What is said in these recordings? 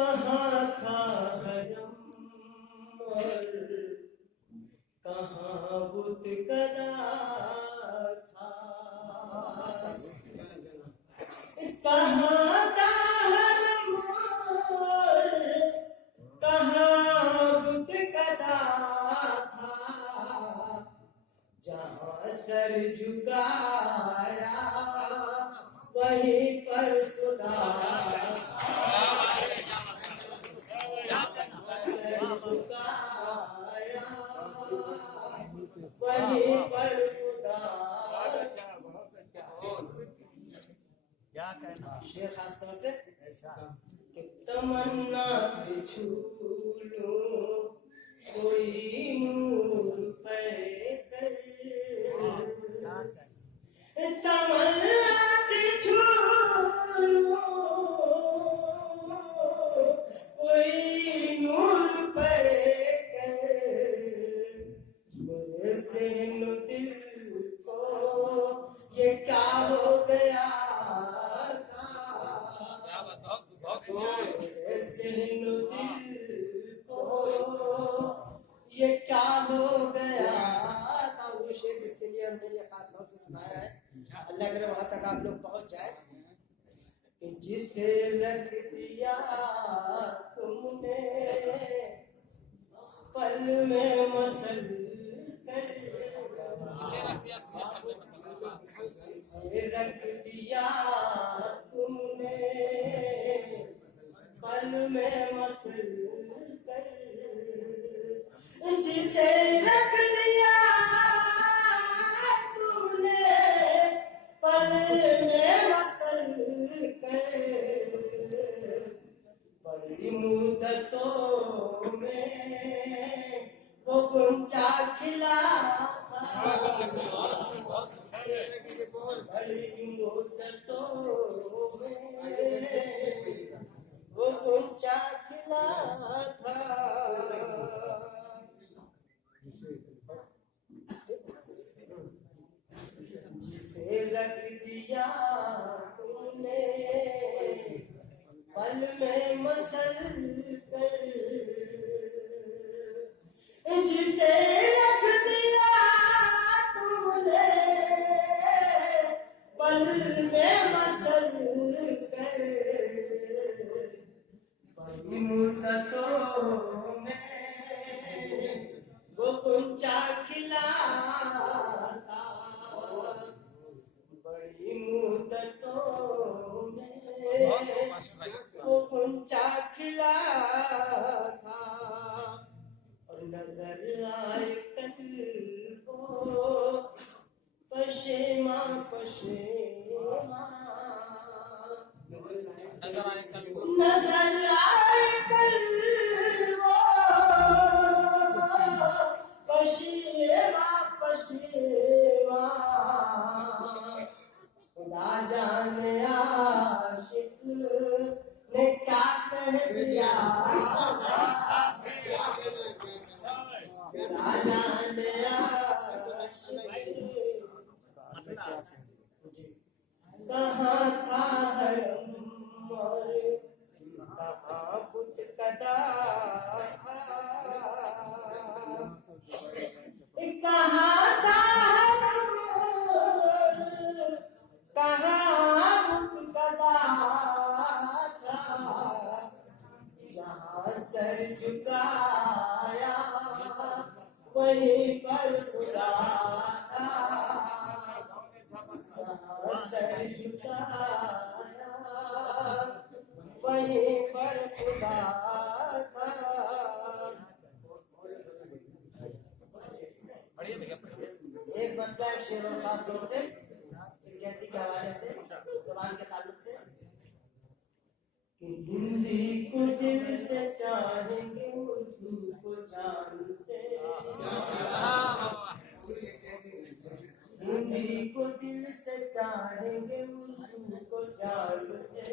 कहाँ था हरम और कहाँ बुत कदा था, कहाँ था हरम और कहाँ बुत कदा था, जहाँ सर झुकाया वहीं पर खुदा, वहीं पर खुदा। क्या कहना शेर खास तौर से कि तमन्ना थी छू लूं कोई नूर पैकर, तमन्ना थी छू लूं कोई नूर पैकर, मेरे ज़हन दिल को ये क्या हो गया था, मेरे ज़हन दिल को ये क्या हो गया था। वो शेर जिसके लिए हमने ये खास तौर से सुनाया है, अल्लाह करे वहां तक आप लोग पहुंच जाए कि जिसे रख दिया तुमने पल में मसल कर, जिसे रख दिया तुमने पल में मसल कर, जिसे रख दिया तुमने पल में मसल कर, बड़ी मुद्दतों में वो गुंचा खिला था, बड़ी मुद्दतों में वो गुंचा खिला था, जिसे रख दिया तुमने पल में मसल कर, जिसे रख दिया तुमने पल में मसल कर, बड़ी मुद्दतों में वो कुंचा खिला था, बड़ी मुद्दतों में वो कुंचा खिला था, और नजर आए कल को पशेमा पशेमा, नजर आए कल वो पशेमा पशेमा, खुदा जाने आशिक ने क्या कह दिया, खुदा जाने आशिक कहाँ था हरम और कहाँ बुत कदा था, कहाँ था हरम और कहाँ बुत कदा था, जहाँ सर झुकाया वहीं पर खुदा था, सर झुकाया वहीं पर खुदा था। एक बंदा है शेर और खास तौर से जयती के हवाले से कुरान के ताल्लुक से कि हिंदी को दिल से चाहेंगे उर्दू को जान से, हिंदी को दिल से चाहेंगे उर्दू को जान से,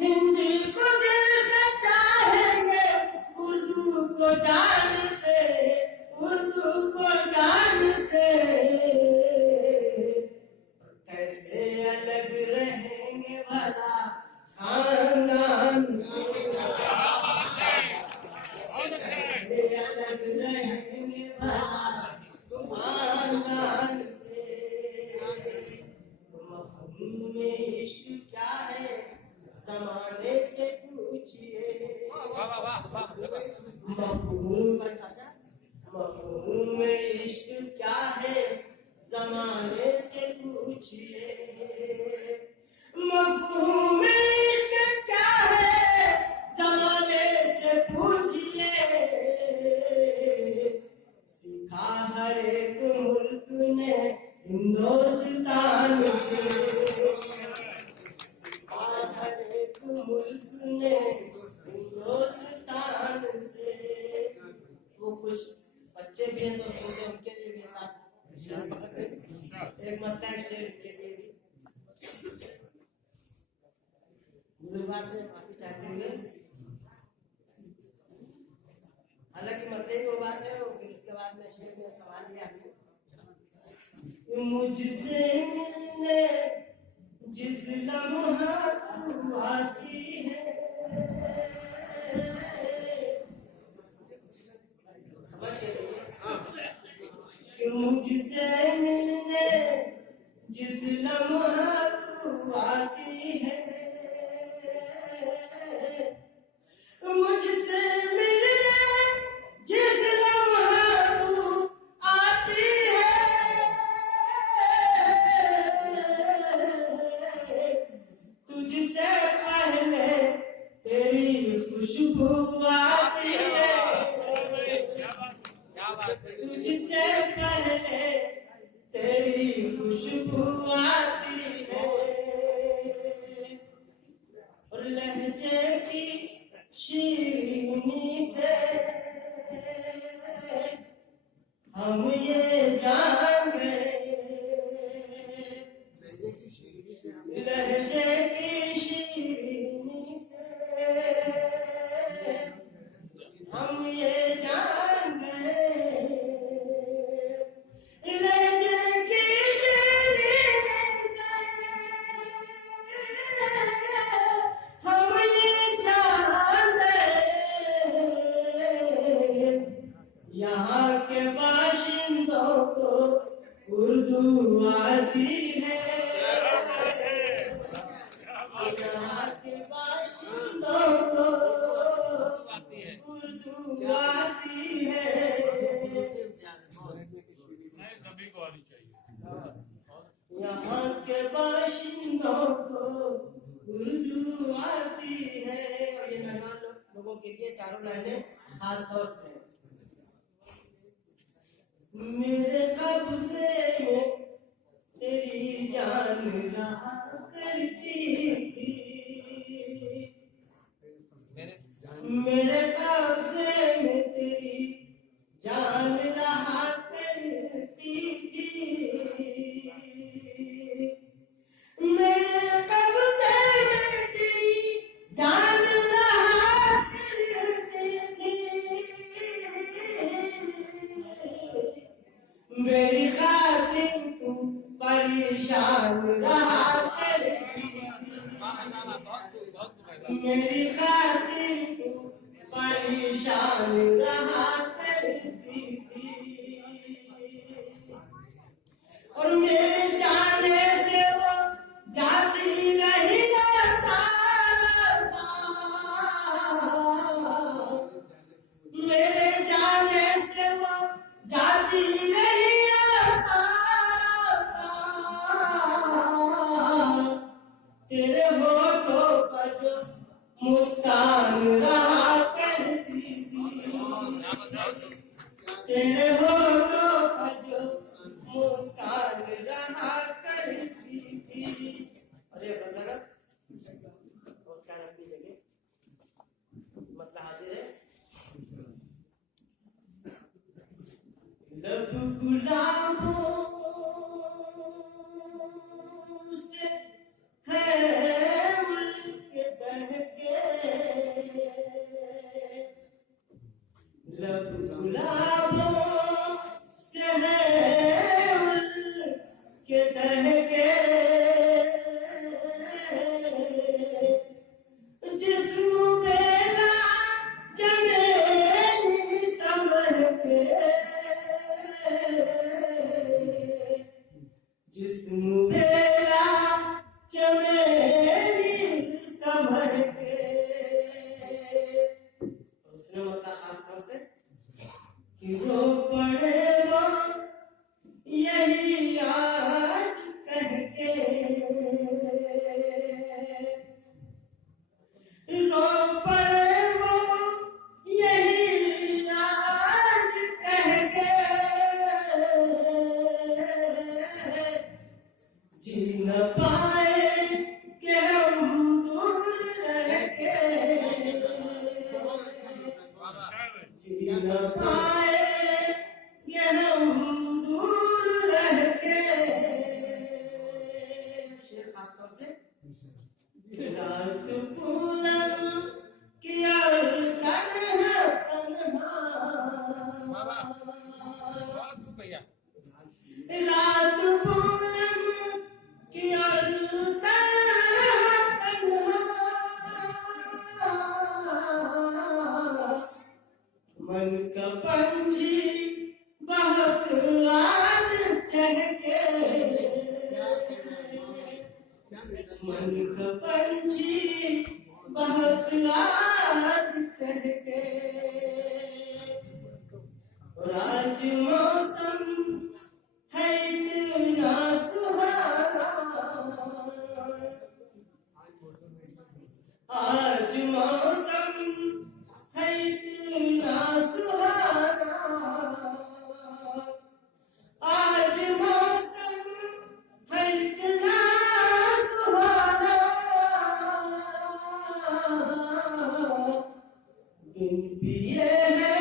हिंदी को दिल से चाहेंगे उर्दू को जान से, उर्दू को जान से, कैसे अलग रहेंगे भला खानदान जमाने से पूछिए मफ़हूम इश्क क्या है जमाने से पूछिए मफ़हूम इश्क क्या है जमाने से पूछिए सीखा हर एक मुल्क ने हिंदुस्तान से सीखा हर एक मुल्क ने हिंदुस्तान से वो कुछ बच्चे भी हैं तो सोचे उनके लिए भी एक मत्ता एक शेर के लिए भी बुजुर्गों से माफी चाहते हुए हालांकि मत्ते को बात है और फिर उसके बाद में शेर में सवाल दिया मुझसे मिलने जिस लम्हा तू आती है मुझसे मिलने जिस लम्हा तू आती है मुझसे मिलने जिस लम्हा तू आती है तुझसे पहले तेरी खुशबू आती है तुझसे पहले तेरी खुशबू आती है और लहजे की शीरीनी से हम ये जान गए लहजे की शीरीनी से हम ये जान गए लहजे की शीरीनी से हम ये जान गए यहाँ के बाशिंदों को उर्दू आती है यहाँ के बाशिंदों को उर्दू आती है सभी को आनी चाहिए यहाँ के बाशिंदों को उर्दू आती है और ये मेहमान लोगों के लिए चारों लाइनें खास तौर से मेरे कब्जे में तेरी जान रहा करती थी मेरे कब्जे में तेरी जान रहा करती थी मेरे कब्जे में तेरी जान रहा करती थी मेरी खातिर तू परेशान रहा करती मेरी खातिर तू परेशान रहा करती थी और मेरे जाने से वो जाती नहीं रहता मेरे जाने से वो जाती नहीं रहता तेरे होठों पर जो मुस्कान रहा करती थी तेरे होठों पर जो मुस्कान रहा करती थी अरे गजल मुस्कान अपनी जगह मतलब हाजिर है लब गुलाबों से है उनके दहके लब गुलाबों से है उनके दहके जिस्म बेला चमेली समर के का पंछी बहुत आज चहके, मन का पंछी बहुत आज चहके, और आज मौसम है इतना सुहाना, आज मौसम है इतना सुहाना, आज मौसम है इतना सुहाना, दिन पिए है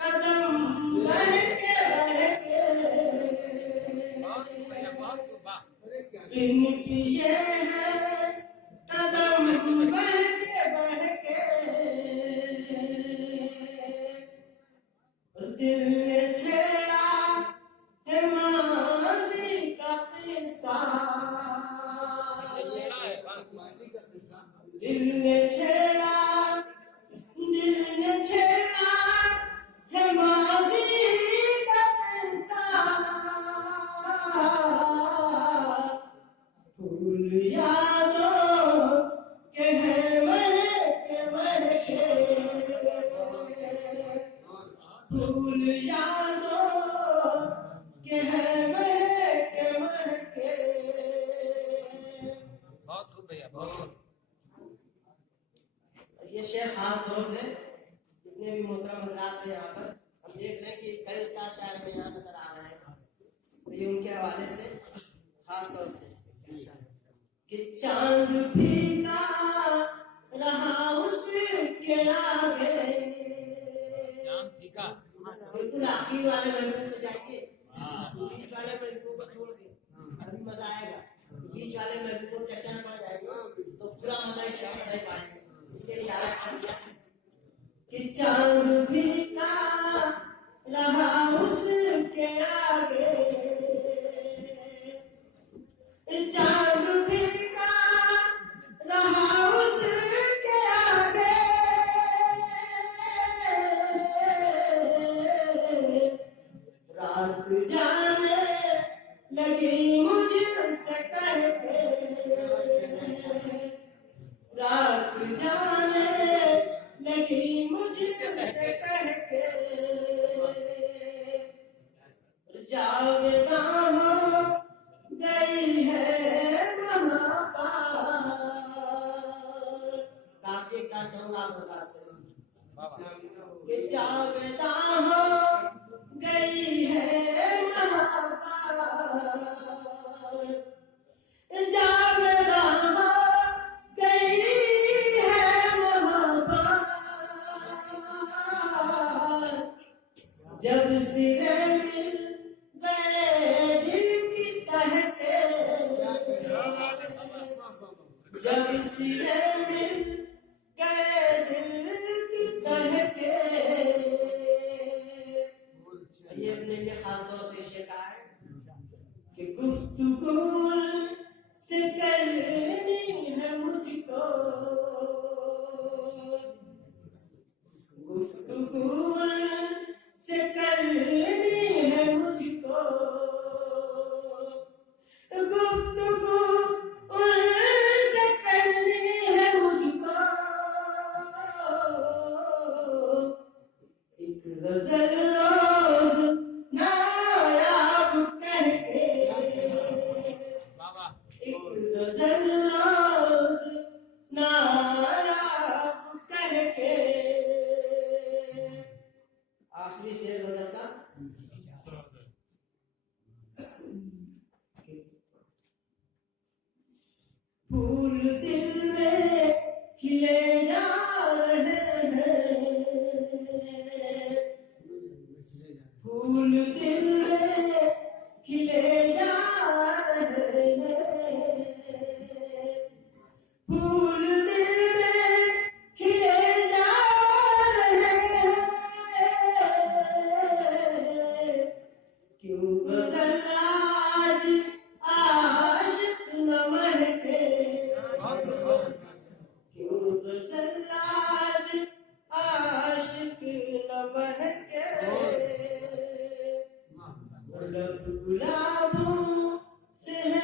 कदम बहके बहके, दिन पिए है कदम बहके बहके, और दिल ने छेड़ा है माज़ी का किस्सा, दिल ने छेड़ा है माज़ी का किस्सा, फूल यादों के हैं महके महके, फूल यादों के हैं महके महके। बहुत खूब भैया, बहुत। ये शेर खास तौर से जितने भी मोहतरम हज़रात हैं यहाँ पर, हम देख रहे हैं कि कई उस्ताद शायर में यहाँ नजर आ रहे हैं, तो ये उनके हवाले से खास तौर से कि चांद फीका रहा उसके आगे, चांद फीका, बिल्कुल आखिर वाले महफिल में जाइए, बीच वाले महफिल को छोड़ दिए, अभी मजा आएगा, बीच वाले महफिल को चक्कर पड़ जाएगा तो पूरा मजा इस शख्स नहीं पाएंगे, इसलिए इशारा कर दिया कि चांद फीका रहा उसके आगे, चांद फीका रहा उसके आगे, रात जाने लगी मुझसे कह के, रात जाने लगी मुझसे कह के, जावेदा हो गई है महापार, काफी का चौला बोला से कि जावेदा हो गई है महापार, जावेदा हो गई है महापार, जब सिरे मिल गए दिल की तह के, जब सिरे मिल गए दिल की तह के, ये अपने लिए खास तौर से शेर कहा है कि गुफ्तगू से करनी है मुझको, गुफ्तगू से करनी है मुझको, गुफ्तगू से करनी है मुझको, एक गजल रोज नायाब कह के, एक गजल रोज नायाब कह के, आखिरी शेर गजल का फूल दिल में खिले जा रहे हैं, गुलाबों से है